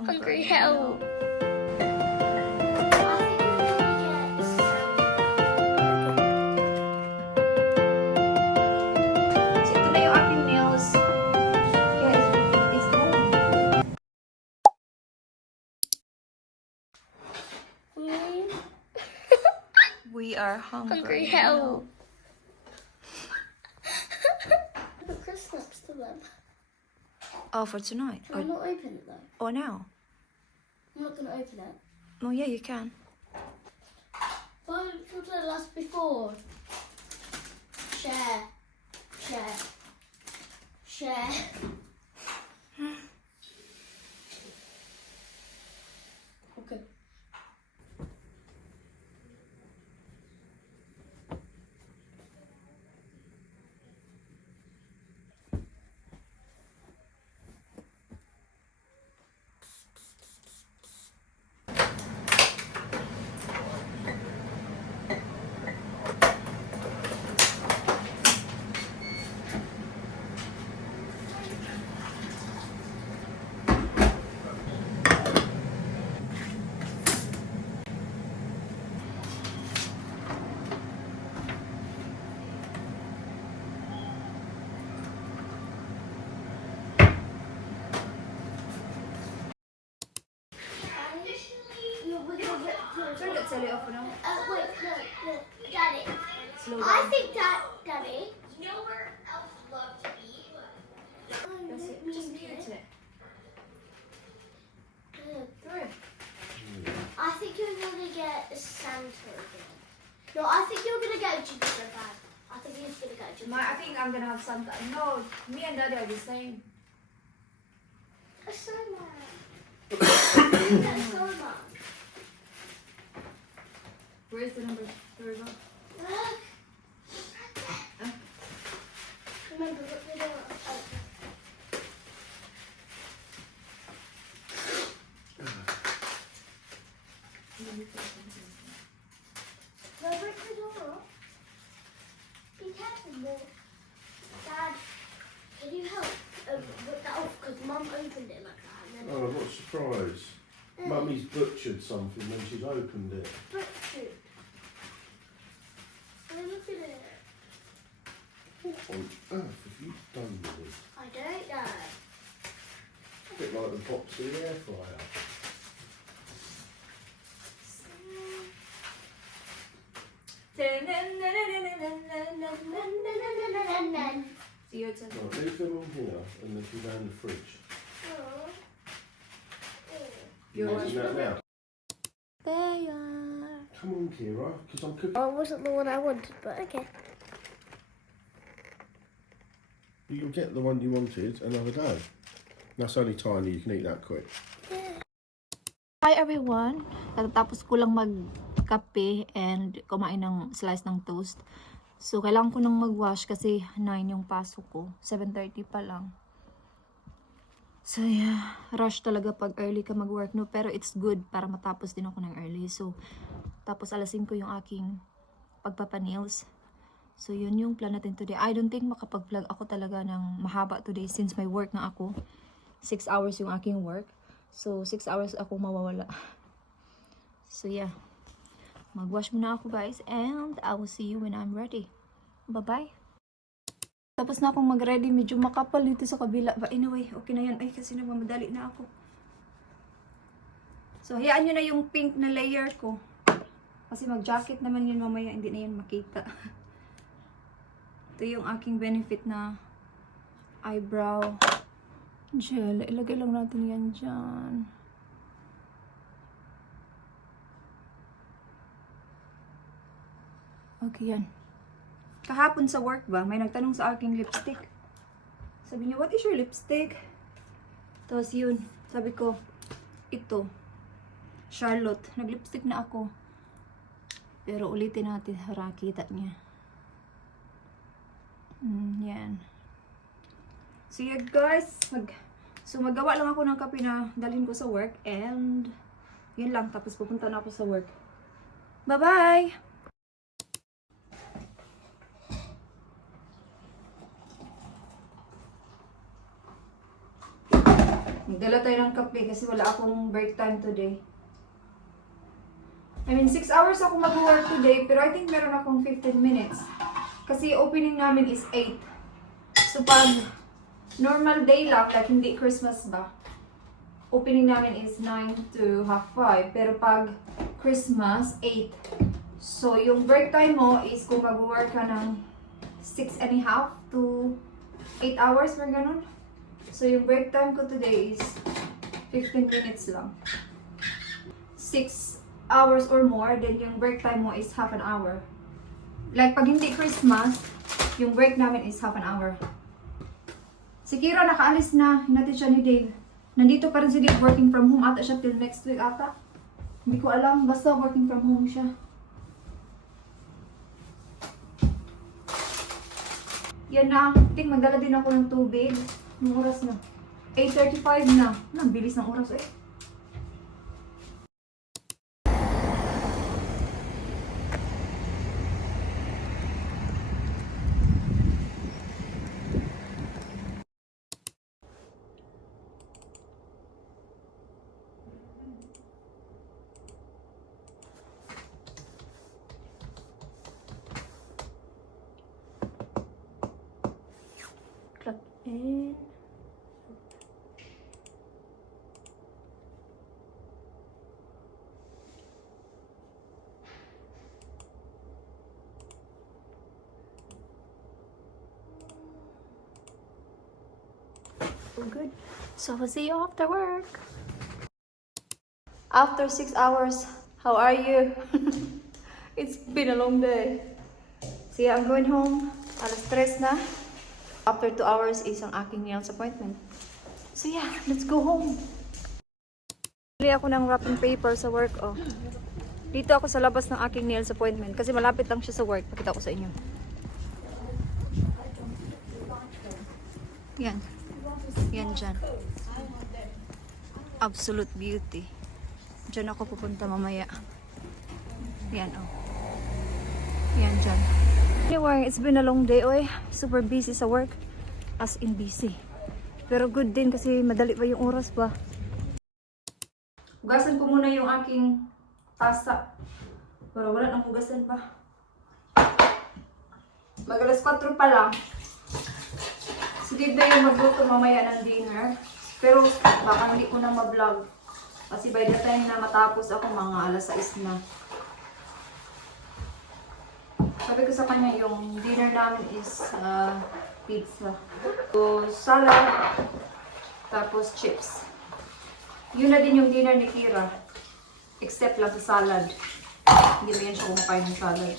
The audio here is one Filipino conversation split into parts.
hungry. Help. So, ito na yung aking meals. Yes, it's home. We are hungry. Help. Put Chris next to them. Oh, for tonight? Can I not open it though? Or now? I'm not going to open it. Oh, yeah, you can. Why did you tell us before? Share. Share. Share. Okay. Turn that telly off now. Wait, no, Daddy. Slow I down. think Daddy. You know where elves love to eat? That's it. Just mute it. Through it. I think you're gonna get Santa again. No, I think you're gonna get gingerbread. I think he's gonna get gingerbread. I think I'm gonna have Santa. No, me and Daddy are the same. A snowman. A snowman. Where's the number? There we go. Look. Remember, look the door. No, break the door. Be careful, Mom. Dad, can you help rip that off? Because Mum opened it like that. And then Oh, what a surprise. Mummy's butchered something when she's opened it. butchered. Oh, look at it. What on earth have you done with it? I don't know. A bit like the box of the air fryer. See you at Right, leave them on here and then you go in the fridge. You're Imagine that now. There you are. Come on, Kira, because I'm cooking. Oh, it wasn't the one I wanted, but okay. You'll get the one you wanted another day. That's only tiny, you can eat that quick. Hi everyone! Tatapos ko lang magkape and kumain ng slice ng toast. So, kailangan ko nang mag-wash kasi 9 yung pasok ko. 7:30 pa lang. So, yeah. Rush talaga pag early ka mag-work, no? Pero it's good para matapos din ako ng early. So, tapos alas 5 yung aking pagpapanails. So, yun yung plan natin today. I don't think makapag-vlog ako talaga ng mahaba today since may work na ako. 6 hours yung aking work. So, 6 hours ako mawawala. So, yeah. Mag-wash muna ako, guys. And I will see you when I'm ready. Bye-bye. Tapos na akong mag-ready. Medyo makapal dito sa kabila. But anyway, okay na yan. Ay, kasi nagmamadali na ako. So, hayaan nyo na yung pink na layer ko. Kasi mag-jacket naman yun mamaya. Hindi na yun makita. Ito yung aking benefit na eyebrow gel. Ilagay lang natin yan dyan. Okay yan. Kahapon sa work ba, may nagtanong sa aking lipstick. Sabi niya, what is your lipstick? Tapos yun, sabi ko, ito. Charlotte. Nag-lipstick na ako. Pero ulitin natin para kita niya. Yan. So yeah guys, magawa lang ako ng kape na dalhin ko sa work. And yun lang, tapos pupunta na ako sa work. Bye-bye! Nagdala tayo ng kape kasi wala akong break time today. I mean, 6 hours ako mag-work today, pero I think meron akong 15 minutes. Kasi opening namin is 8. So, pag normal day lang, like hindi Christmas ba, opening namin is 9 to half 5. Pero pag Christmas, 8. So, yung break time mo is kung mag-work ka ng 6 and a half to 8 hours, or ganun. So, yung break time ko today is 15 minutes lang. 6 hours or more, then yung break time mo is half an hour. Like, pag hindi Christmas, yung break namin is half an hour. Si Kira nakaalis na, hinatid siya ni Dave. Nandito pa rin si Dave, working from home ata siya till next week ata. Hindi ko alam, basta working from home siya. Yan na, I think magdala din ako ng tubig. Anong oras na? 8:35 na. Ang bilis ng oras eh. Clock in. Oh, good. So we'll see you after work. After 6 hours, how are you? It's been a long day. So yeah, I'm going home. Alas 3 na. After 2 hours is ang aking nails appointment. So yeah, let's go home. Bili ako ng wrapping paper sa work. Oh. Dito ako sa labas ng aking nails appointment kasi malapit lang siya sa work. Pakita ko sa inyo. Yan. Yan dyan. Absolute beauty. Dyan ako pupunta mamaya. Yan oh. Yan dyan. Anyway, it's been a long day, oy. Super busy sa work. As in busy. Pero good din kasi madali pa yung oras ba. Hugasan ko muna yung aking tasa. Pero wala nang hugasan pa. Mag-alas 4 pa lang. Sige na yung magluto mamaya ng dinner. Pero baka hindi ko na ma-vlog. Kasi by the time na matapos ako, mga alas 6 na. Sabi ko sa kanya, yung dinner namin is pizza. So, salad, tapos chips. Yun na din yung dinner ni Kira. Except lang sa salad. Hindi ba yan siya kumakain ng salad.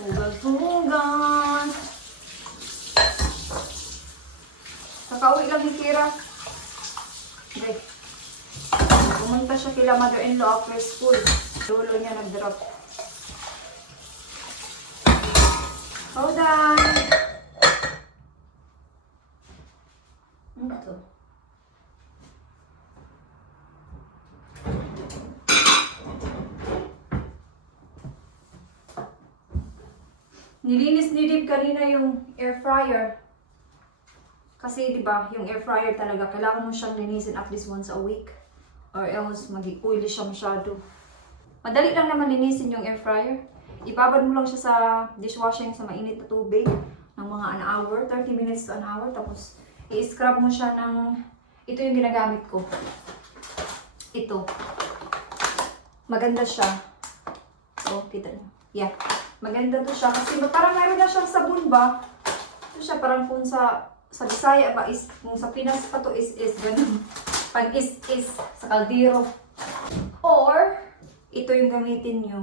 Hugas-hugas. Kakauwi lang ni Kira. Okay. Pumunta siya kila mother-in-law after school. Lolo niya nag-drop. Hold on. Ano to? Nilinis ni Dib kanina yung air fryer. Kasi 'di ba, yung air fryer talaga kailangan mo siyang linisin at least once a week or else magi-oily siya masyado. Madali lang naman linisin yung air fryer. Ibabad mo lang siya sa dishwashing sa mainit na tubig ng mga an hour, 30 minutes to an hour, tapos i-scrub mo siya ng ito yung ginagamit ko. Ito. Maganda siya. Oh, kita niyo. Yeah. Maganda to siya kasi parang mayroon na siyang sabon ba? Ito siya parang kung sa Bisaya ba is kung sa Pinas pa to is ganun. Pag is sa kaldero. Or ito yung gamitin nyo.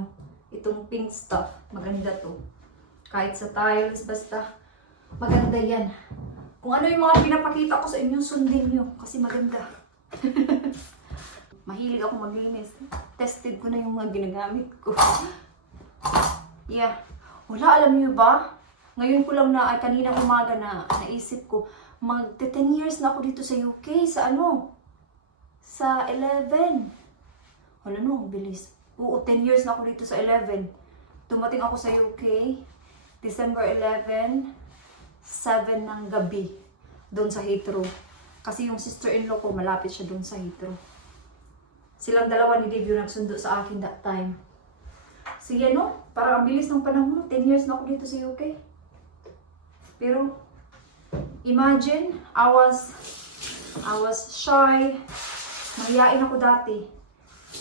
Itong pink stuff. Maganda to. Kahit sa tiles basta maganda yan. Kung ano yung mga pinapakita ko sa inyo, sundin nyo kasi maganda. Mahilig ako maglinis. Tested ko na yung mga ginagamit ko. Yeah. Wala, alam niyo ba? Ngayon ko lang na, ay kanina umaga na naisip ko, mag-10 years na ako dito sa UK. Sa ano? Sa 11. Wala no, bilis. Oo, 10 years na ako dito sa 11. Dumating ako sa UK. December 11, 7 ng gabi, doon sa Heathrow. Kasi yung sister-in-law ko, malapit siya doon sa Heathrow. Silang dalawa ni Dave yung nagsundo sa akin that time. Sige, no? Parang ang bilis ng panahon. 10 years na ako dito sa UK. Pero, imagine, I was shy. Mahiyain ako dati.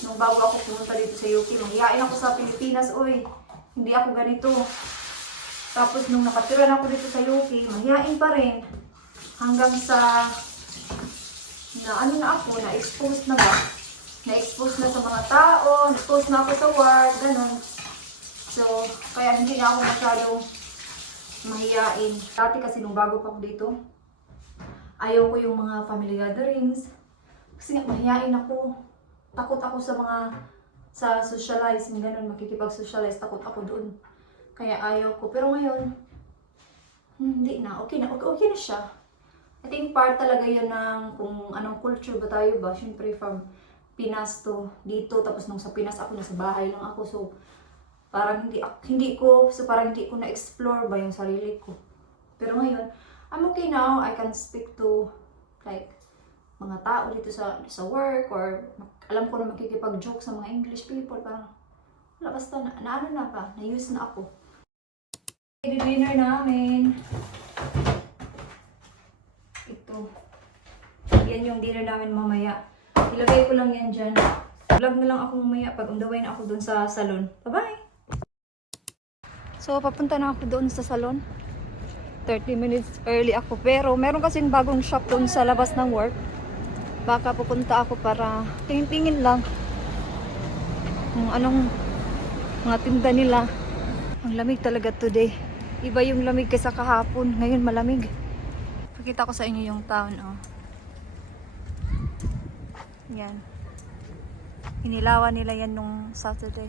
Nung bago ako pumunta dito sa UK, mahiyain ako sa Pilipinas. Uy, hindi ako ganito. Tapos nung nakatira na ako dito sa UK, mahiyain pa rin. Hanggang sa, na-expose na ba? Na-expose na sa mga tao, na-expose na ako sa work, ganun. So, kaya hindi na ako masyadong mahiyain. Dati kasi nung bago pa ako dito, ayaw ko yung mga family gatherings. Kasi nga, mahiyain ako. Takot ako sa socializing, ganun, makikipag-socialize. Takot ako doon. Kaya ayaw ko. Pero ngayon, hindi na. Okay na siya. I think part talaga yun ng kung anong culture ba tayo ba. Siyempre from Pinas to dito. Tapos nung sa Pinas ako, nasa bahay lang ako. So, parang hindi ko na-explore ba yung sarili ko. Pero ngayon, I'm okay now. I can speak to like mga tao dito sa work, or alam ko na makikipag-joke sa mga English people. Parang wala, basta na-use na ako. Dinner namin. Ito. Yan yung dinner namin mamaya. Ilagay ko lang yan dyan. Vlog na lang ako mamaya pag on the way na ako doon sa salon. Bye-bye! So, papunta na ako doon sa salon. 30 minutes early ako. Pero, meron kasing bagong shop doon sa labas ng work. Baka pupunta ako para tingin-tingin lang kung anong mga tinda nila. Ang lamig talaga today. Iba yung lamig kaysa kahapon. Ngayon malamig. Pakita ko sa inyo yung town, oh. Yan. Inilawan nila yan nung Saturday.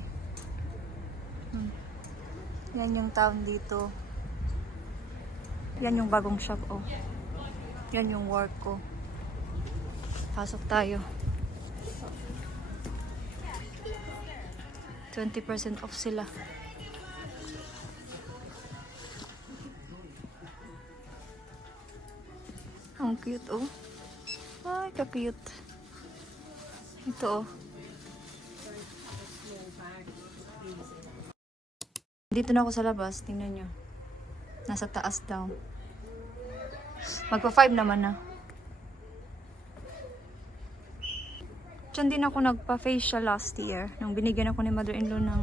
Yan yung town dito. Yan yung bagong shop, oh. Yan yung work ko. Pasok tayo. 20% off sila. Ang cute, oh. Ay, ka-cute. Ito, oh. Dito na ako sa labas. Tingnan nyo. Nasa taas daw. Magpa-5 naman na. Diyan din ako nagpa-facial last year. Nung binigyan ako ni mother-in-law ng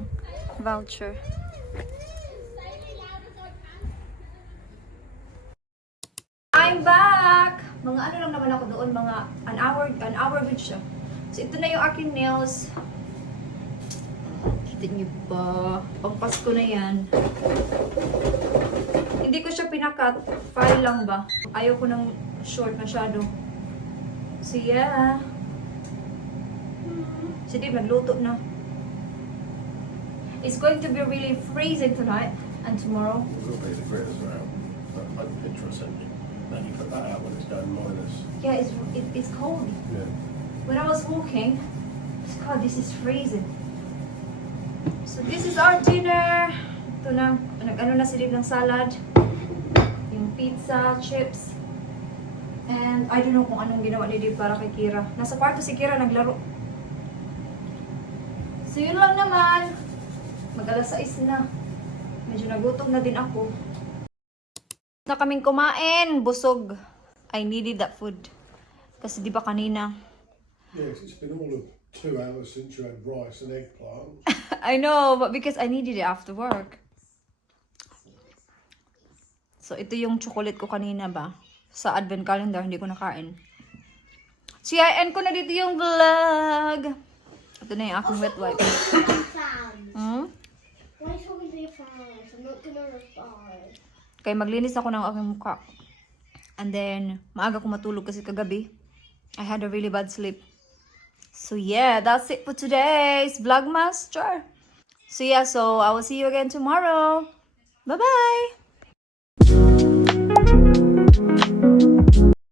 voucher. I'm back! Mga ano lang naman ako doon, mga an hour with siya. So ito na yung aking nails. Kita niyo ba? Pang Pasko na yan. Hindi ko siya pinakat. File lang ba? Ayaw ko ng short masyado. So yeah. Si Dave nagluto na. It's going to be really freezing tonight and tomorrow. It will be the grit as well. That picture I sent you. Then you put that out when it's going minus. Yeah, it's cold. Yeah. When I was walking, God, this is freezing. So this is our dinner. Ito na, nag-ano na si Dave ng salad. Yung pizza, chips. And I don't know kung anong ginawa ni Dave para kay Kira. Nasa kwarto si Kira, naglaro. So yun lang naman. Mag-alas 6 na. Medyo nagutom na din ako. Na kaming kumain, busog. I needed that food. Kasi di ba kanina? Yes, it's been all of 2 hours since you had rice and eggplant. I know, but because I needed it after work. So ito yung chocolate ko kanina ba? Sa advent calendar, hindi ko nakain. So yeah, end ko na dito yung vlog. Ito na yung aking wet wipe. Fans. Hmm? Why should we do fans? I'm not gonna respond. Kaya maglinis ako ng aking mukha. And then, maaga ko matulog kasi kagabi. I had a really bad sleep. So yeah, that's it for today's Vlogmaster. So yeah, so I will see you again tomorrow. Bye-bye!